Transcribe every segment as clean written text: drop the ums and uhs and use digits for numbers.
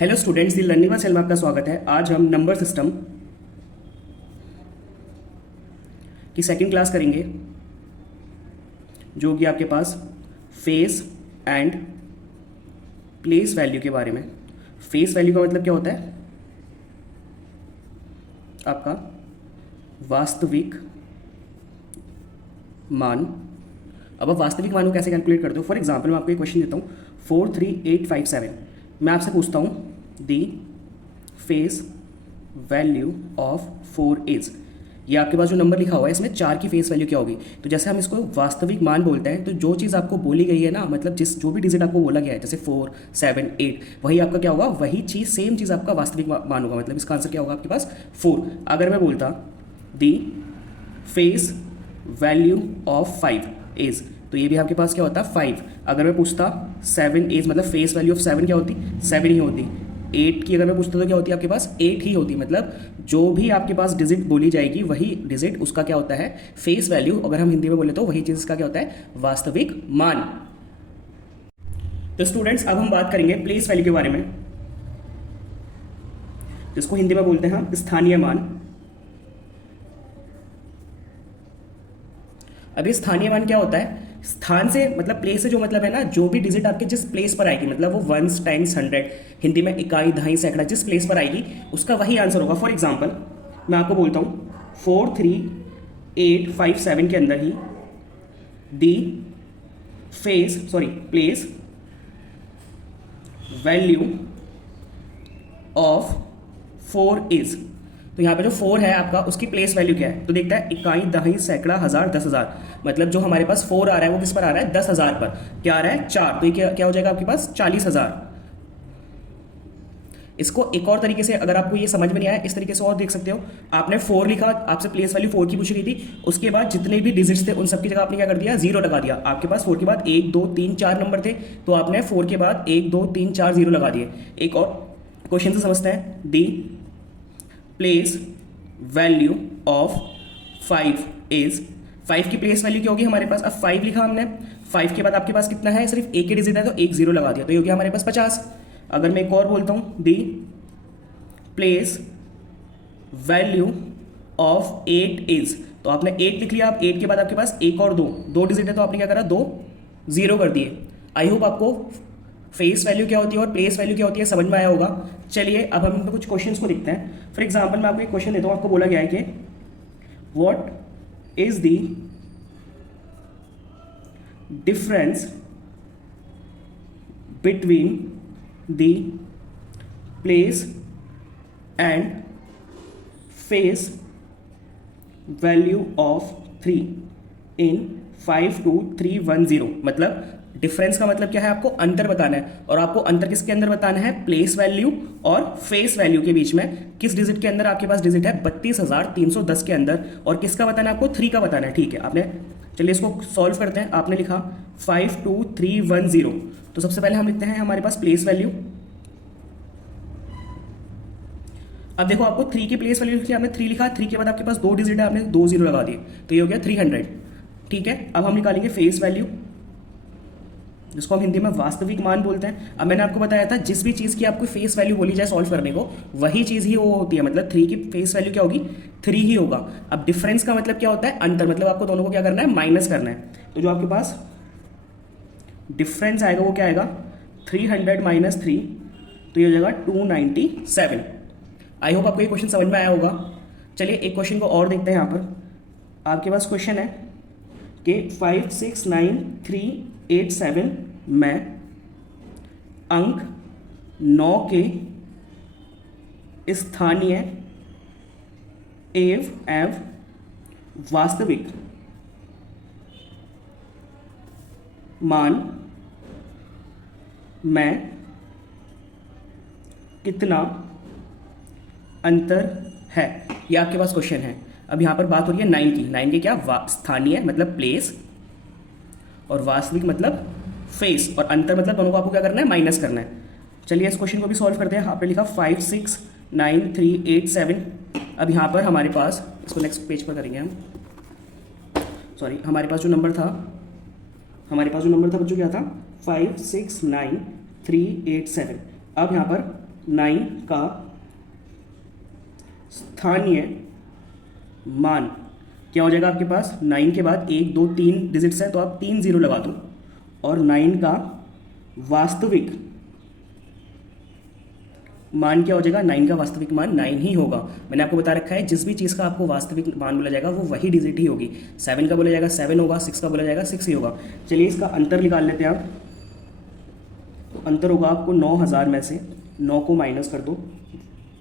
Hello students, दी learning वाला में आपका स्वागत है। आज हम नंबर सिस्टम की सेकंड क्लास करेंगे, जो कि आपके पास फेस एंड प्लेस वैल्यू के बारे में। फेस वैल्यू का मतलब क्या होता है? आपका वास्तविक मान। अब आप वास्तविक मान को कैसे कैलकुलेट करते हो? फॉर एग्जाम्पल मैं आपको एक क्वेश्चन देता हूँ 43857। मैं आपसे पूछता हूँ दी फेस वैल्यू ऑफ 4 इज। ये आपके पास जो नंबर लिखा हुआ है इसमें 4 की फेस वैल्यू क्या होगी? तो जैसे हम इसको वास्तविक मान बोलते हैं, तो जो चीज़ आपको बोली गई है ना, मतलब जो भी डिजिट आपको बोला गया है, जैसे 4, 7, 8, वही आपका क्या होगा? वही चीज़, सेम चीज़ आपका वास्तविक मान होगा। मतलब इसका आंसर क्या होगा आपके पास? 4। अगर मैं बोलता दी फेस वैल्यू ऑफ 5 इज, तो ये भी आपके पास क्या होता? 5। अगर मैं पूछता 7 इज, मतलब फेस वैल्यू ऑफ 7 क्या होती? 7 ही होती। 8 की अगर मैं पूछता तो क्या होती है आपके पास? 8 ही होती। मतलब जो भी आपके पास डिजिट बोली जाएगी वही डिजिट उसका क्या होता है? Face value. अगर हम हिंदी में बोले तो वही चीज़ इसका क्या होता है? वास्तविक मान। तो स्टूडेंट्स, अब हम बात करेंगे प्लेस वैल्यू के बारे में, जिसको हिंदी में बोलते हैं हम स्थानीय मान। अभी स्थानीय मान क्या होता है? स्थान से मतलब प्लेस से जो मतलब है ना, जो भी डिजिट आपके जिस प्लेस पर आएगी, मतलब वो 1 टाइम्स 100, हिंदी में इकाई, दहाई, सैकड़ा, जिस प्लेस पर आएगी उसका वही आंसर होगा। फॉर एग्जांपल मैं आपको बोलता हूँ 43857 के अंदर ही the place value of 4 is. तो यहाँ पे जो 4 है आपका, उसकी प्लेस वैल्यू क्या है? तो देखता है इकाई, दहाई, सैकड़ा, हजार, 10,000। मतलब जो हमारे पास 4 आ रहा है वो किस पर आ रहा है? 10,000 पर। क्या आ रहा है? 4। तो ये क्या हो जाएगा आपके पास? 40,000। इसको एक और तरीके से, अगर आपको ये समझ में नहीं आया, इस तरीके से और देख सकते हो। आपने 4 लिखा, आपसे प्लेस वैल्यू 4 की पूछी गई थी, उसके बाद जितने भी डिजिट्स थे उन सबकी जगह आपने क्या कर दिया? 0 लगा दिया। आपके पास 4 के बाद 1, 2, 3, 4 नंबर थे, तो आपने 4 के बाद 1, 2, 3, 4 0 लगा दिए। एक और क्वेश्चन से समझते हैं। दी प्लेस वैल्यू ऑफ 5 इज। 5 की प्लेस वैल्यू क्या होगी हमारे पास? अब 5 लिखा हमने, 5 के बाद आपके पास कितना है? सिर्फ एक ही डिजिट है, तो 1 0 लगा दिया, तो ये हो गया हमारे पास 50। अगर मैं एक और बोलता हूं दी प्लेस वैल्यू ऑफ 8 इज, तो आपने 8 लिख लिया। आप 8 के बाद आपके पास 1 और 2 डिजिट है, तो आपने क्या करा? 2 0 कर दिए। आई होप आपको फेस वैल्यू क्या होती है और प्लेस वैल्यू क्या होती है समझ में आया होगा। चलिए अब हम कुछ क्वेश्चंस को देखते हैं। फॉर एग्जांपल मैं आपको एक क्वेश्चन देता हूँ। आपको बोला गया है कि what is the difference between the place and face value of 3 इन 52310। मतलब डिफरेंस का मतलब क्या है? आपको अंतर बताना है, और आपको अंतर किसके अंदर बताना है? प्लेस वैल्यू और फेस वैल्यू के बीच में। किस डिजिट के अंदर आपके पास डिजिट है? 32,310 के अंदर। और किसका बताना है आपको? 3 का बताना है। ठीक है, आपने, चलिए इसको सॉल्व करते हैं। आपने लिखा 52310, तो सबसे पहले हम लिखते हैं हमारे पास प्लेस वैल्यू। अब देखो, आपको 3 की प्लेस वैल्यू लिखी, आपने 3 लिखा, 3 के बाद आपके पास 2 डिजिट है, आपने 2 0 लगा दिए, तो ये हो गया 300। ठीक है, अब हम निकालेंगे फेस वैल्यू, जिसको हम हिंदी में वास्तविक मान बोलते हैं। अब मैंने आपको बताया था जिस भी चीज़ की आपको फेस वैल्यू बोली जाए सॉल्व करने को, वही चीज़ ही वो होती है। मतलब 3 की फेस वैल्यू क्या होगी? 3 ही होगा। अब डिफरेंस का मतलब क्या होता है? अंतर। मतलब आपको दोनों को क्या करना है? माइनस करना है। तो जो आपके पास डिफरेंस आएगा वो क्या आएगा? 300 माइनस 3, तो ये हो जाएगा 297। आई होप आपको ये क्वेश्चन समझ में आया होगा। चलिए एक क्वेश्चन को और देखते हैं। यहाँ पर आपके पास क्वेश्चन है कि 569387 में अंक 9 के स्थानीय एव वास्तविक मान में कितना अंतर है? ये आपके पास क्वेश्चन है। अब यहाँ पर बात हो रही है 9 की। 9 के क्या? स्थानीय मतलब प्लेस, और वास्तविक मतलब फेस, और अंतर मतलब दोनों को आपको क्या करना है? माइनस करना है। चलिए इस क्वेश्चन को भी सॉल्व करते हैं। आपने लिखा 569387। अब यहाँ पर हमारे पास, इसको नेक्स्ट पेज पर करेंगे हम। सॉरी, हमारे पास जो नंबर था बच्चों क्या था? 569387। अब यहाँ पर 9 का स्थानीय मान क्या हो जाएगा आपके पास? 9 के बाद 1 2 3 डिजिट्स है तो आप 3 जीरो लगा दो, और 9 का वास्तविक मान क्या हो जाएगा? 9 का वास्तविक मान 9 ही होगा। मैंने आपको बता रखा है जिस भी चीज़ का आपको वास्तविक मान बोला जाएगा वो वही डिजिट ही होगी। 7 का बोला जाएगा 7 होगा, 6 का बोला जाएगा 6 ही होगा। चलिए इसका अंतर निकाल लेते हैं आप। तो अंतर होगा आपको 9000 में से 9 को माइनस कर दो,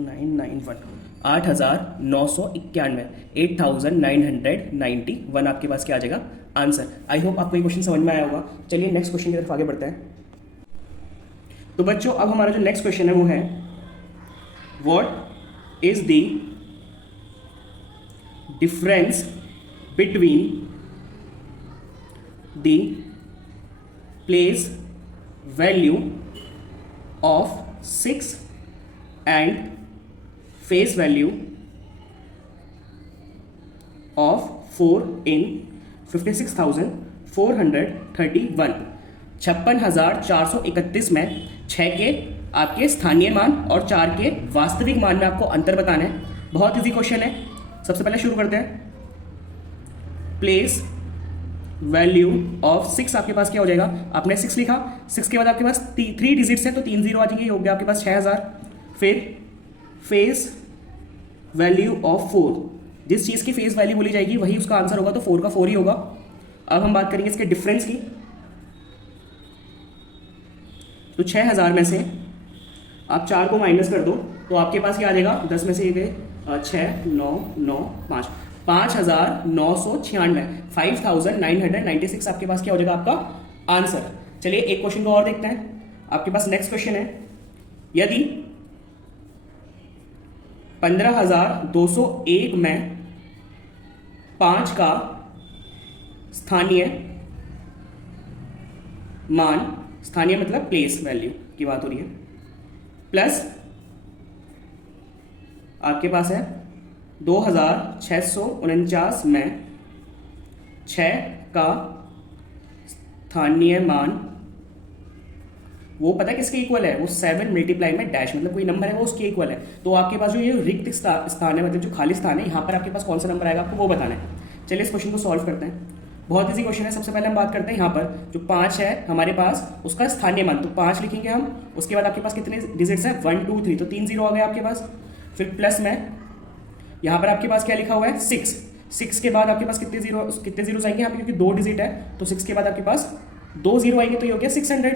991 8991 8991 आपके पास क्या आ जाएगा? आंसर। आई होप आपको ये क्वेश्चन समझ में आया होगा। चलिए नेक्स्ट क्वेश्चन की तरफ आगे बढ़ते हैं। तो बच्चों अब हमारा जो नेक्स्ट क्वेश्चन है वो है what is the difference between the place value of 6 and face value of 4 इन 56,431। 56,431 में 6 के आपके स्थानीय मान और 4 के वास्तविक मान में आपको अंतर बताना है। बहुत इजी क्वेश्चन है। सबसे पहले शुरू करते हैं। प्लेस वैल्यू ऑफ 6 आपके पास क्या हो जाएगा? आपने 6 लिखा, 6 के बाद आपके पास 3 डिजिट्स हैं तो 3 जीरो आ जाएंगे, ये हो गया आपके पास 6000। फिर फेस वैल्यू ऑफ 4, जिस चीज़ की फेस वैल्यू बोली जाएगी वही उसका आंसर होगा, तो 4 का 4 ही होगा। अब हम बात करेंगे इसके डिफरेंस की। तो 6000 में से आप 4 को माइनस कर दो तो आपके पास क्या आ जाएगा? 10 में से ये गए 6 9 9 5 5996 5996 आपके पास क्या हो जाएगा आपका आंसर। चलिए एक क्वेश्चन को और देखते हैं। आपके पास नेक्स्ट क्वेश्चन है, यदि 15,201 में 5 का स्थानीय मान, स्थानीय मतलब प्लेस वैल्यू की बात हो रही है, प्लस आपके पास है 2649 में 6 का स्थानीय मान, वो पता है किसके इक्वल है? वो 7 मल्टीप्लाई में डैश, मतलब कोई नंबर है वो उसके इक्वल है। तो आपके पास जो ये रिक्त स्थान है, मतलब जो खाली स्थान है, यहाँ पर आपके पास कौन सा नंबर आएगा आपको वो बताना है। चलिए इस क्वेश्चन को सॉल्व करते हैं। बहुत इजी क्वेश्चन है। सबसे पहले हम बात करते हैं यहाँ पर जो 5 है हमारे पास उसका स्थानीय मान, तो 5 लिखेंगे हम। उसके बाद आपके पास कितने डिजिट्स हैं? 1 2 3, तो 3 जीरो आ गए आपके पास। फिर प्लस में यहाँ पर आपके पास क्या लिखा हुआ है? 6 के बाद आपके पास कितने जीरो आएंगे यहाँ पे? क्योंकि 2 डिजिट है तो 6 के बाद आपके पास 2 जीरो आएंगे, तो ये हो गया 600।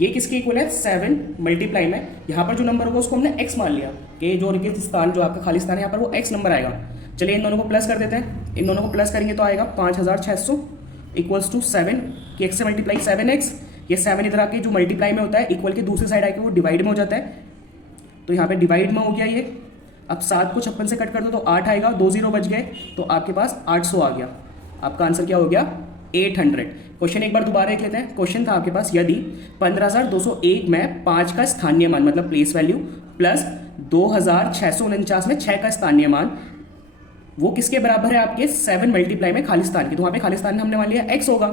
ये किसके इक्वल है? 7 मल्टीप्लाई में यहाँ पर जो नंबर होगा उसको हमने x मान लिया कि जो रिक्त स्थान, जो आपका खाली स्थान है यहाँ पर वो x नंबर आएगा। चलिए इन दोनों को प्लस कर देते हैं। इन दोनों को प्लस करेंगे तो आएगा 5600 इक्वल्स टू 7 कि x से मल्टीप्लाई 7x। ये 7 इधर आके जो मल्टीप्लाई में होता है इक्वल के दूसरी साइड आके वो डिवाइड में हो जाता है, तो यहाँ पे डिवाइड में हो गया ये। अब 7 को 56 से कट कर दो तो 8 आएगा, 2 जीरो बच गए तो आपके पास 800 आ गया। आपका आंसर क्या हो गया? 800। क्वेश्चन एक बार दोबारा देख लेते हैं। क्वेश्चन था आपके पास, यदि 15,201 में 5 का स्थानीय मान मतलब प्लेस वैल्यू प्लस 2649 में 6 का स्थानीय मान, वो किसके बराबर है? आपके 7 मल्टीप्लाई में खाली स्थान की। तो वहाँ पे खाली स्थान हमने मान लिया x होगा।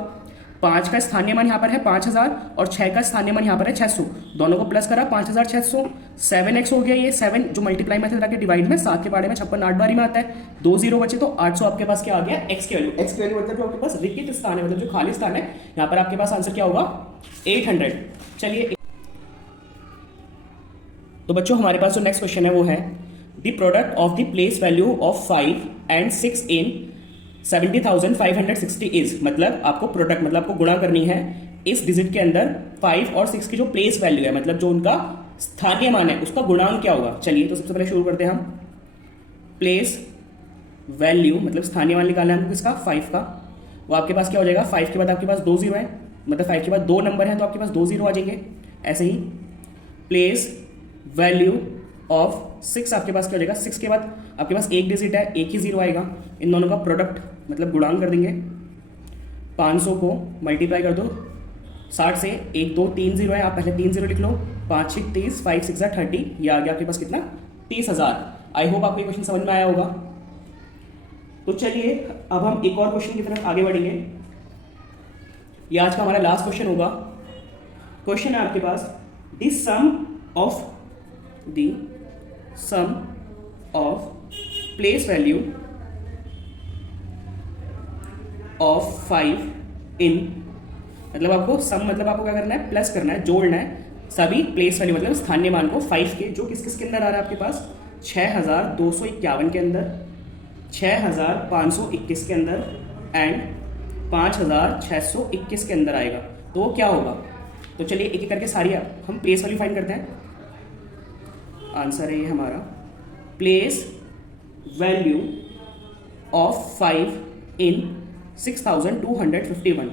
5 का स्थानीय मान यहाँ पर है 5000 और 6 का स्थानीय मान यहाँ पर है 600, दोनों को प्लस करा 5600, 7x हो गया। ये 7 जो मल्टीप्लाई में था डिवाइड में 7 के बारे में 56 8 बारी में आता है, 2 जीरो बचे तो 800 आपके पास क्या आ गया? x की वैल्यू। x की वैल्यू मतलब जो आपके पास रिक्त स्थान है, मतलब जो खाली स्थान है, यहाँ पर आपके पास आंसर क्या होगा? 800। चलिए तो बच्चों हमारे पास जो नेक्स्ट क्वेश्चन है वो है the product of the place value of 5 and 6 in 70,560 is, मतलब आपको प्रोडक्ट मतलब आपको गुणा करनी है इस डिजिट के अंदर 5 और 6 की जो प्लेस वैल्यू है, मतलब जो उनका स्थानीय मान है उसका गुणांक क्या होगा। चलिए तो सबसे पहले शुरू करते हैं हम। प्लेस वैल्यू मतलब स्थानीय मान निकालना है हमको किसका? 5 का। वो आपके पास क्या हो जाएगा? 5 के बाद आपके पास 2 जीरो है, मतलब 5 के बाद 2 नंबर है तो आपके पास 2 जीरो आ जाएंगे। ऐसे ही प्लेस वैल्यू ऑफ 6 आपके पास क्या हो जाएगा? 6 के बाद आपके पास एक डिजिट है, एक ही जीरो आएगा। इन दोनों का प्रोडक्ट मतलब गुणांक कर देंगे। 500 को मल्टीप्लाई कर दो 60 से, 1 2 3 जीरो है, आप पहले 3 जीरो लिख लो। 5 6 30, 5 6 30, ये आ गया आपके पास कितना? 30,000। आई होप आपको ये क्वेश्चन समझ में आया होगा। तो चलिए अब हम एक और क्वेश्चन की तरफ आगे बढ़ेंगे। ये आज का हमारा लास्ट क्वेश्चन होगा। क्वेश्चन है आपके पास, the sum of the sum of place value of 5 in, मतलब आपको सम मतलब आपको क्या करना है, प्लस करना है, जोड़ना है सभी प्लेस वैल्यू मतलब स्थानीय मान को 5 के, जो किस किस के अंदर आ रहा है आपके पास, 6251 के अंदर, 6521 के अंदर एंड 5621 के अंदर आएगा। तो वो क्या होगा, तो चलिए एक एक करके सारी हम प्लेस वैल्यू फाइंड करते हैं। आंसर है ये हमारा, प्लेस वैल्यू ऑफ 5 इन 6251।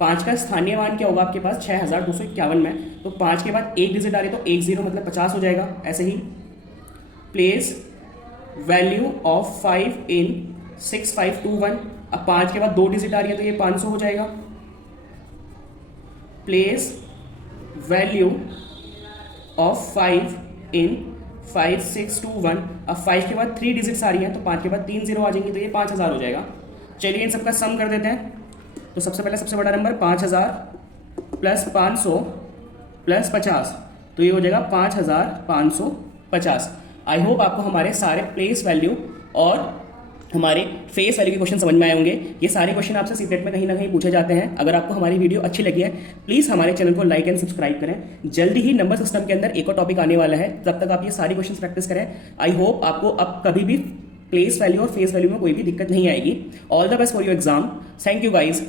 5 का स्थानीय मान क्या होगा आपके पास 6251 में, तो 5 के बाद एक डिजिट आ रही है तो 10 मतलब 50 हो जाएगा। ऐसे ही प्लेस वैल्यू ऑफ 5 इन 6521, अब 5 के बाद 2 डिजिट आ रही है तो ये 500 हो जाएगा। प्लेस वैल्यू ऑफ 5 इन 5621, अब 5 के बाद 3 डिजिट्स आ रही हैं तो 5 के बाद 3 जीरो आ जाएंगे तो ये 5000 हो जाएगा। चलिए इन सबका सम कर देते हैं। तो सबसे पहले सबसे बड़ा नंबर 5000 प्लस 500 प्लस 50, तो ये हो जाएगा 5550। आई होप आपको हमारे सारे प्लेस वैल्यू और हमारे फेस वैल्यू के क्वेश्चन समझ में आए होंगे। ये सारे क्वेश्चन आपसे सीटेट में कहीं ना कहीं पूछे जाते हैं। अगर आपको हमारी वीडियो अच्छी लगी है प्लीज़ हमारे चैनल को लाइक एंड सब्सक्राइब करें। जल्दी ही नंबर सिस्टम के अंदर एक और टॉपिक आने वाला है, तब तक आप ये सारी क्वेश्चन प्रैक्टिस करें। आई होप आपको अब कभी भी प्लेस वैल्यू और फेस वैल्यू में कोई भी दिक्कत नहीं आएगी। All the best for your exam. Thank you guys.